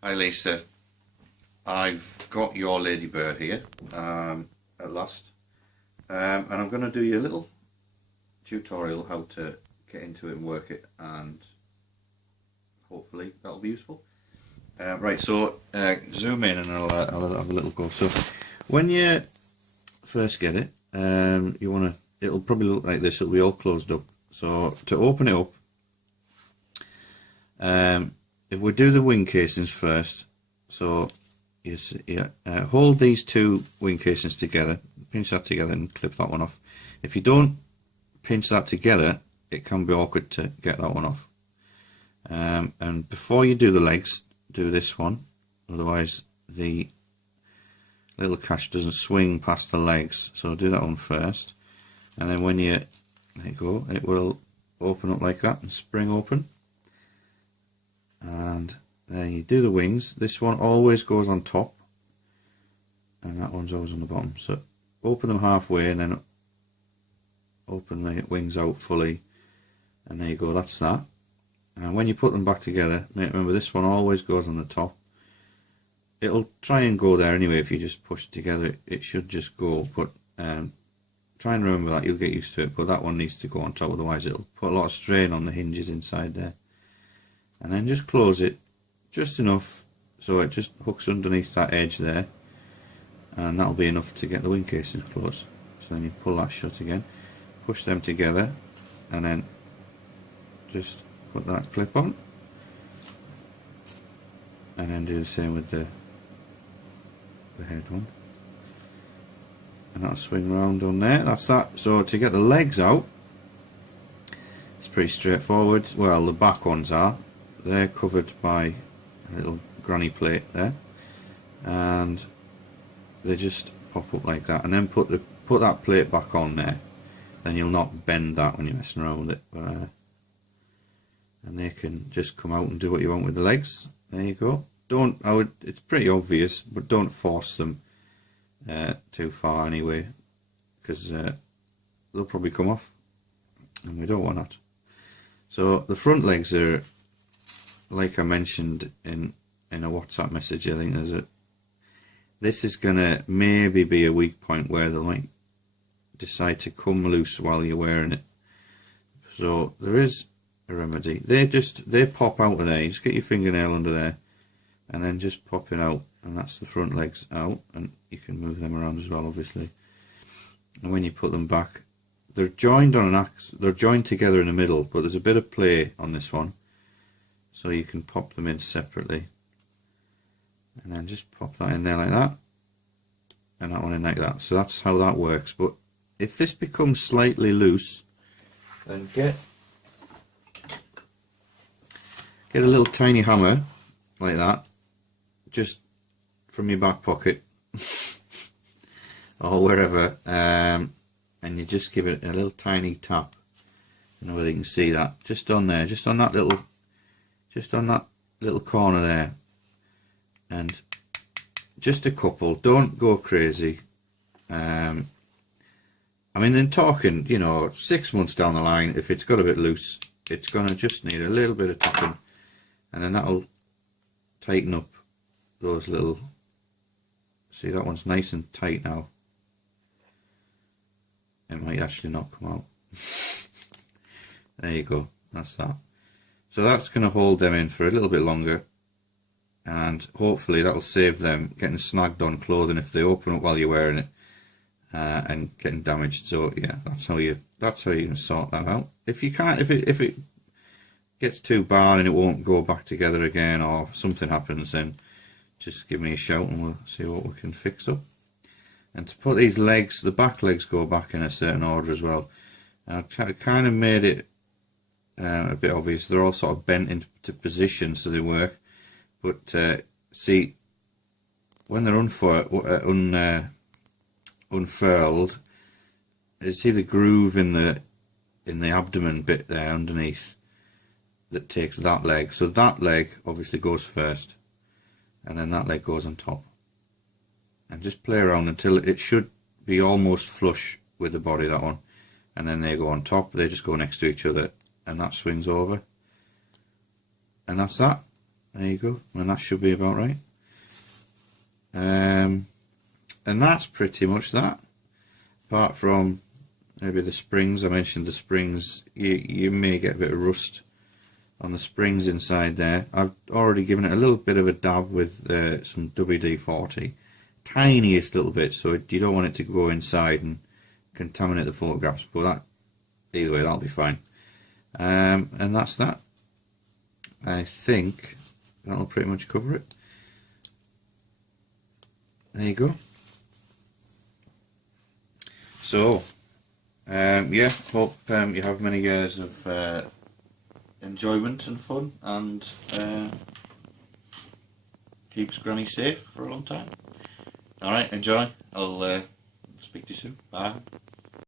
Hi Lisa, I've got your Ladybird here at last, and I'm going to do you a little tutorial how to get into it and work it, and hopefully that'll be useful. Right, so zoom in and I'll have a little go. So when you first get it, you want to, it'll probably look like this, it'll be all closed up. So to open it up, if we do the wing casings first, so you hold these two wing casings together, pinch that together and clip that one off. If you don't pinch that together, it can be awkward to get that one off. And before you do the legs, do this one, otherwise the little catch doesn't swing past the legs. So do that one first, and then when you let it go, it will open up like that and spring open. And then you do the wings. This one always goes on top and that one's always on the bottom, so open them halfway and then open the wings out fully, and there you go, that's that. And when you put them back together, remember this one always goes on the top. It'll try and go there anyway. If you just push it together, it should just go, but try and remember that, you'll get used to it. But that one needs to go on top, otherwise it'll put a lot of strain on the hinges inside there. And then just close it just enough so it just hooks underneath that edge there, and that'll be enough to get the wing casings closed. So then you pull that shut again, push them together, and then just put that clip on, and then do the same with the head one, and that'll swing around on there. That's that. So to get the legs out, it's pretty straightforward. Well, the back ones are. They're covered by a little granny plate there, and they just pop up like that, and then put that plate back on there. Then you'll not bend that when you're messing around with it, and they can just come out and do what you want with the legs. There you go. It's pretty obvious, but don't force them too far anyway, because they'll probably come off, and we don't want that. So the front legs are, like I mentioned in a WhatsApp message, I think this is gonna maybe be a weak point where they might decide to come loose while you're wearing it. So there is a remedy. They pop out of there. You just get your fingernail under there and then just pop it out, and that's the front legs out, and you can move them around as well, obviously. And when you put them back, they're joined on an axe, they're joined together in the middle, but there's a bit of play on this one, so you can pop them in separately, and then just pop that in there like that, and that one in like that. So that's how that works. But if this becomes slightly loose, then get a little tiny hammer like that, just from your back pocket or wherever, and you just give it a little tiny tap. I don't know whether you can see that, just on there, just on that little corner there, and just a couple. Don't go crazy. I mean, in talking, 6 months down the line, if it's got a bit loose, it's gonna just need a little bit of tapping, and then that'll tighten up those little. See, that one's nice and tight now. It might actually not come out. There you go, that's that. So that's going to hold them in for a little bit longer, and hopefully that'll save them getting snagged on clothing if they open up while you're wearing it, and getting damaged. So yeah, that's how you can sort that out. If you can't, if it gets too bad and it won't go back together again, or something happens, then just give me a shout and we'll see what we can fix up. And to put these legs, the back legs go back in a certain order as well. I kind of made it a bit obvious. They're all sort of bent into position so they work. But see, when they're unfurled, you see the groove in the abdomen bit there underneath that takes that leg. So that leg obviously goes first, and then that leg goes on top. And just play around until it should be almost flush with the body, that one, and then they go on top. They just go next to each other, and that swings over, and that's that. There you go, and that should be about right. And that's pretty much that. Apart from maybe the springs, I mentioned the springs, you may get a bit of rust on the springs inside there. I've already given it a little bit of a dab with some WD-40, tiniest little bit, so you don't want it to go inside and contaminate the photographs, but that, either way, that'll be fine. And that's that. I think that'll pretty much cover it. There you go. So, yeah, hope you have many years of enjoyment and fun, and keeps Granny safe for a long time. Alright, enjoy. I'll speak to you soon. Bye.